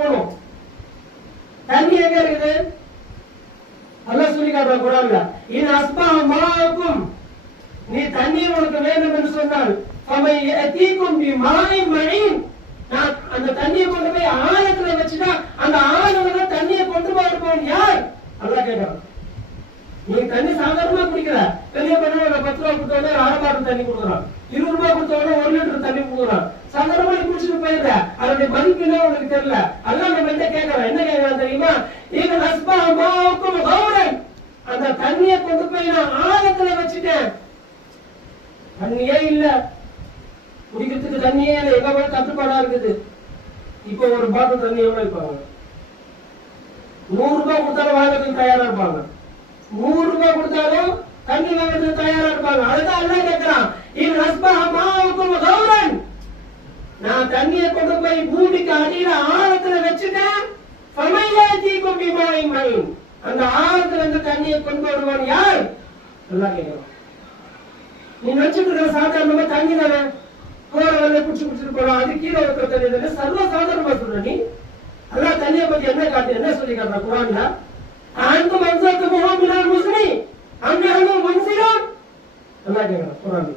போகணும் தண்ணி எங்க இருக்குது? அல்லாஹ் சொல்லி காட்டுற குரான்ல. இது அஸ்பா நீ தண்ணீர் உனக்கு வேண்டும் என்று சொன்னால் அவை யதீக்கும் பி மாயின் நான் அந்த தண்ணியை கொண்டு போய் ஆழத்துல வச்சுட்டா அந்த ஆழத்துல தண்ணியை கொண்டு போயிருப்பவன் யார்? அதான் கேட்கிறான். நீ தண்ணி சாதாரணமா குடிக்கிற பெரிய பண்ண பத்து ரூபா கொடுத்தவொடனே அரை பாட்டு தண்ணி கொடுக்குறான். இருபது ரூபாய் கொடுத்தவொடனே ஒரு லிட்டர் தண்ணி கொடுக்குறான். சாதாரணமா நீ குடிச்சிட்டு போயிடுற. அதனுடைய மதிப்பு என்ன உனக்கு தெரியல? அல்லாஹ் நம்ம கிட்ட கேட்கறோம் என்ன கேட்கறான் தெரியுமா? இது நஸ்பா மாவுக்கும் கௌரன் அந்த தண்ணியை கொண்டு போய் நான் ஆழத்துல வச்சுட்டேன். தண்ணியே இல்ல. குடிக்கிறதுக்கு தண்ணியே இல்லை. எங்க போய் தட்டுப்பாடா இருக்குது? இப்போ ஒரு பாட்டில் தண்ணி எவ்வளவு இருப்பாங்க? நூறு ரூபாய் கொடுத்தாலும் வாங்குறதுக்கு தயாரா இருப்பாங்க. நூறு ரூபாய் கொடுத்தாலும் தண்ணி வாங்குறதுக்கு தயாரா இருப்பாங்க. அதுதான் எல்லாம் கேட்கிறான். இது நஸ்பா மாவுக்கும் கௌரன் கொண்டு போய் பூமிக்கு அடியில ஆழத்துல வச்சுட்டேன். ஃபமையாத்திக்கும் பிமாயின் மயின் அந்த ஆழத்துல இருந்து தண்ணியை கொண்டு வருவான் யார்? நல்லா கேட்கலாம் நீ நினைச்சிட்டு இருக்கிற சாதாரணமா தண்ணி தானே? போற வரல குடிச்சு குடிச்சிட்டு போறோம் அது கீழே இருக்கிற தண்ணி தானே? சர்வ சாதாரணமா சொல்ற நீ. அல்லாஹ் தண்ணியை பத்தி என்ன காட்டு என்ன சொல்லி காட்டுற? குரான்ல அந்த மன்சத்து முகமினால் முஸ்லி அங்க அங்க மன்சிலான் அல்லாஹ் கேட்கிறான் குரான்ல.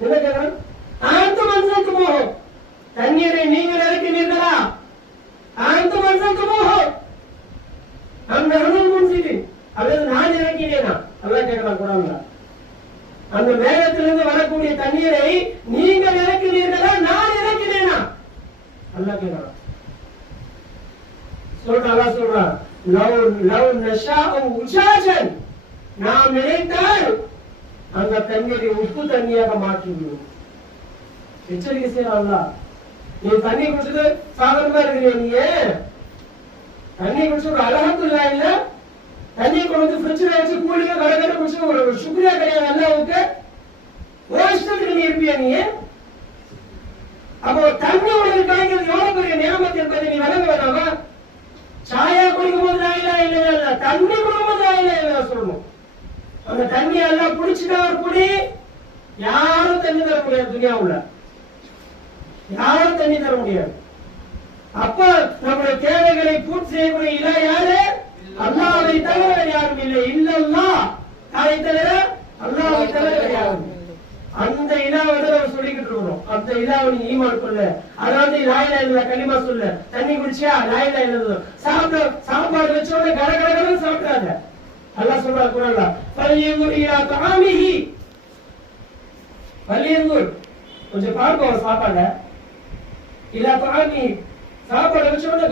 என்ன கேட்கிறான் தண்ணீரை நீங்கள் இறக்கினீர்களா அந்த மன்சத்து மோகம் அந்த அனுபவம் முன்சிலி அல்லது நான் இறக்கினேனா? அல்லாஹ் கேட்கலாம் குரான்ல. அந்த மேகத்திலிருந்து வரக்கூடிய தண்ணீரை நீங்கள் இறக்கிறீர்களா நான் இறக்கிறேனா அல்லாஹ் கேட்கலாம் சொல்றான் அல்லாஹ் சொல்றான் லவ் லவ் நஷா உஜாஜன். நாம் நினைத்தால் அந்த தண்ணீரை உப்பு தண்ணியாக மாற்றிவிடும் எச்சரிக்கை செய்யலாம் நீ தண்ணி குடிச்சது சாதாரணமா இருக்கிறீங்க நீ தண்ணி குடிச்சு ஒரு அழகத்து இல்ல தண்ணி கொண்டு வந்து ஃப்ரிட்ஜில் வச்சு கூலிங்க கடை குடிச்சு ஒரு சுக்ரியா கிடையாது அல்லாவுக்கு ஒரு இஷ்டத்துக்கு நீ இருப்பியா நீ? அப்போ தண்ணி உனக்கு கிடைக்கிறது எவ்வளவு பெரிய நியமத்து என்பதை நீ விளங்க வேணாமா சாயா குடிக்கும் போது ராயிலா இல்லையா? இல்ல தண்ணி குடிக்கும் போது ராயிலா இல்லையா சொல்லணும். அந்த தண்ணி எல்லாம் குடிச்சுட்டா ஒரு குடி யாரும் தண்ணி தர முடியாது உள்ள யாரும் தண்ணி தர முடியாது. அப்ப நம்முடைய தேவைகளை பூர்த்தி செய்யக்கூடிய இலா யாரு? அல்லாவை தவிர வேறு யாரும் இல்லை. இல்லல்லா. அதை தவிர அல்லாவை தவிர வேறு யாரும் அந்த இலாவை நம்ம சொல்லிக்கிட்டு இருக்கிறோம். அந்த இலாவை நீ ஈமான் கொள்ள. அதாவது லாயிலா இல்ல கனிமா சொல்ல. தண்ணி குடிச்சியா? லாயிலா இல்ல சாப்பிட சாப்பாடு வச்ச உடனே கர கட சாப்பிடாத. அல்லாஹ் சொல்றா குரல்ல பல்லியங்குரியா இலா பல்லியங்குர் கொஞ்சம் பார்ப்போம் சாப்பாடை. இலா தஆமிஹி சாப்பாடு வச்ச உடனே